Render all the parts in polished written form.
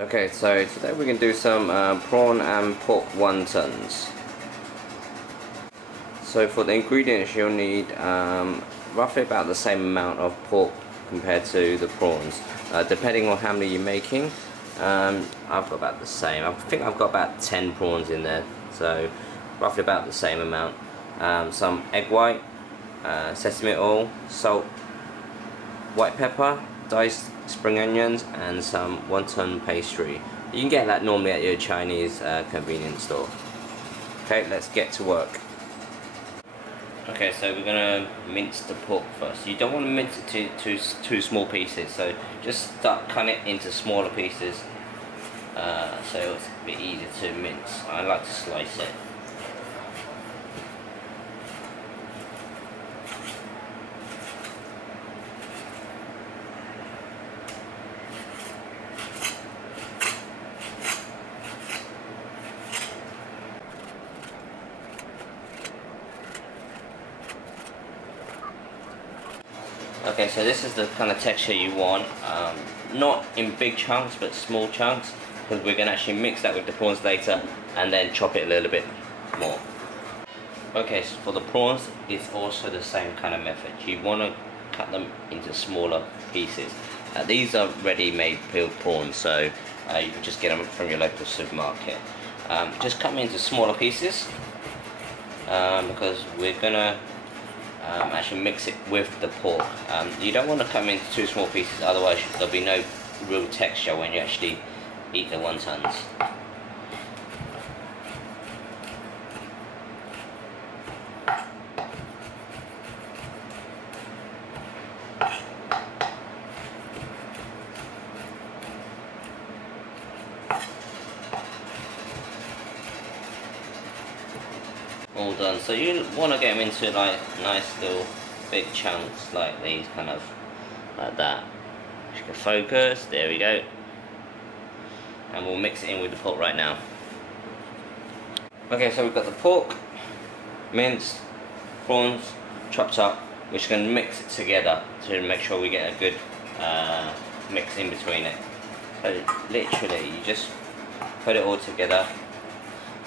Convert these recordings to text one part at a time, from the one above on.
Okay, so today we're going to do some prawn and pork wontons. So for the ingredients you'll need roughly about the same amount of pork compared to the prawns. Depending on how many you're making, I've got about the same. I think I've got about 10 prawns in there, so roughly about the same amount. Some egg white, sesame oil, salt, white pepper, diced spring onions, and some wonton pastry. You can get that normally at your Chinese convenience store. Okay, let's get to work. Okay, so we're gonna mince the pork first. You don't want to mince it to two small pieces, so just start cutting it into smaller pieces, so it's a bit easier to mince. I like to slice it. Okay, so this is the kind of texture you want, not in big chunks but small chunks, because we're going to actually mix that with the prawns later and then chop it a little bit more. Okay, so for the prawns it's also the same kind of method. You want to cut them into smaller pieces. These are ready-made peeled prawns, so you can just get them from your local supermarket. Just cut them into smaller pieces because we're going to actually mix it with the pork. You don't want to cut them into too small pieces, otherwise there'll be no real texture when you actually eat the wontons. All done. So you want to get them into like nice little big chunks like these, kind of like that. You can focus, there we go. And we'll mix it in with the pork right now. Okay, so we've got the pork, minced, prawns, chopped up. We're just going to mix it together to make sure we get a good mix in between it. So literally, you just put it all together,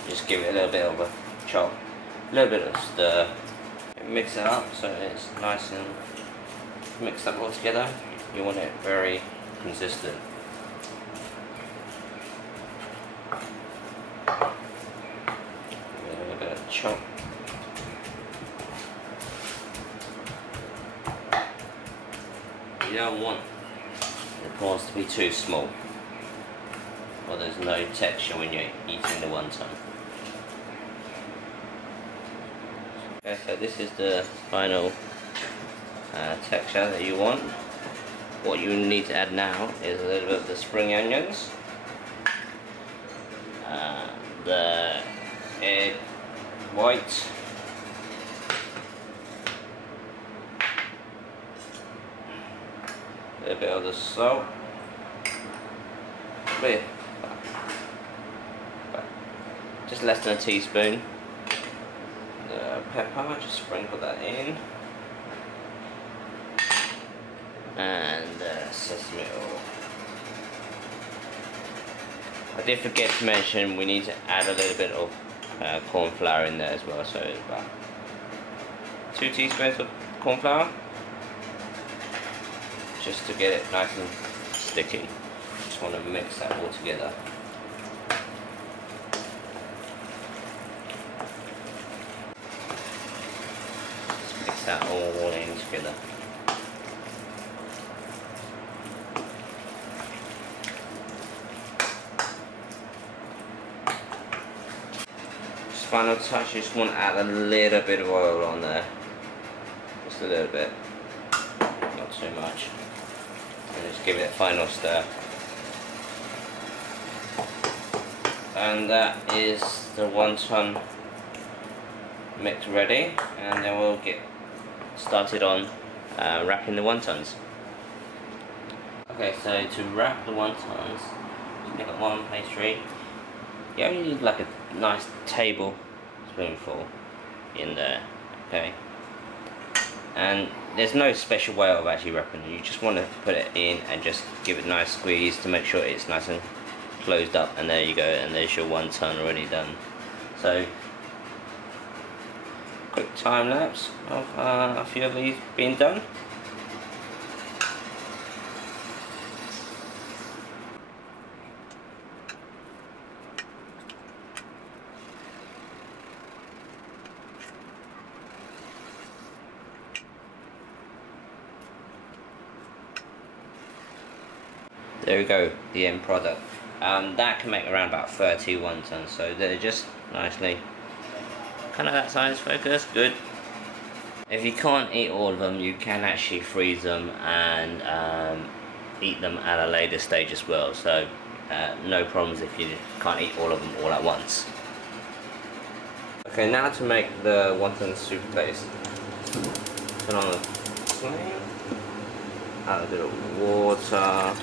just give it a little bit of a chop, a little bit of stir, mix it up so it's nice and mixed up all together. You want it very consistent. A little bit of chop. You don't want the prawns to be too small, or there's no texture when you're eating the wonton. Okay, so this is the final texture that you want. What you need to add now is a little bit of the spring onions, the egg white, a little bit of the salt, just less than a teaspoon. Pepper, just sprinkle that in, and sesame oil. I did forget to mention we need to add a little bit of corn flour in there as well, so it's about 2 teaspoons of corn flour, just to get it nice and sticky. Just want to mix that all together. That all in together. Just final touch, you just want to add a little bit of oil on there. Just a little bit. Not too much. And just give it a final stir. And that is the wonton mix ready, and then we'll get started on wrapping the wontons. Okay, so to wrap the wontons, you pick up one pastry. You only need like a nice tablespoonful in there, okay? And there's no special way of actually wrapping it. You just want to put it in and just give it a nice squeeze to make sure it's nice and closed up, and there you go, and there's your wonton already done. So quick time lapse of a few of these being done. There we go, the end product. That can make around about 30 wontons, so they're just nicely kind of that size, focus, good. If you can't eat all of them, you can actually freeze them and eat them at a later stage as well, so no problems if you can't eat all of them all at once. Okay, now to make the wonton soup base. Turn on the flame, add a bit of water.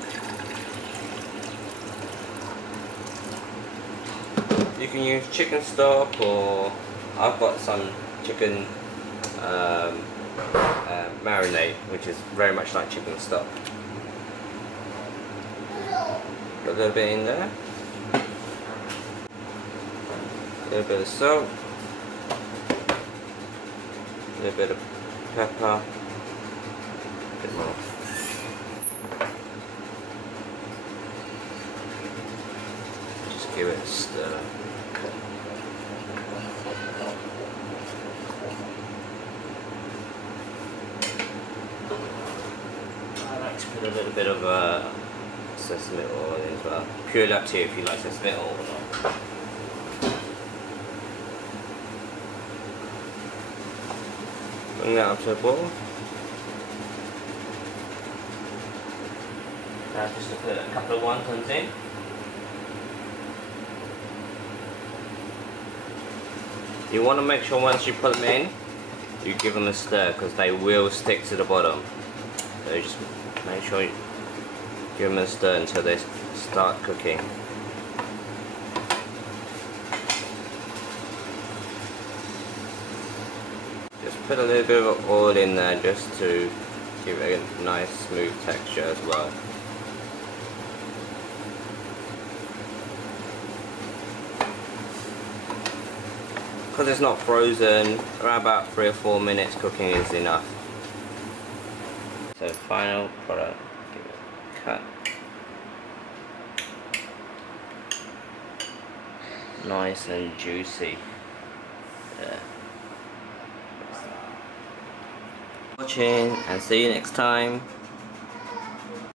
You can use chicken stock, or I've got some chicken marinade, which is very much like chicken stock. Got a little bit in there. A little bit of salt. A little bit of pepper. A bit more. Just give it a stir. Put a little bit of sesame oil in as well. Purely up to you if you like sesame oil or not. Bring that up to a boil. Now just to put a couple of wontons in. You want to make sure once you put them in, you give them a stir, because they will stick to the bottom. So just make sure you give them a stir until they start cooking. Just put a little bit of oil in there just to give it a nice smooth texture as well. Because it's not frozen, around about 3 or 4 minutes cooking is enough. So final product, give it a cut. Nice and juicy. There. Watching, and see you next time.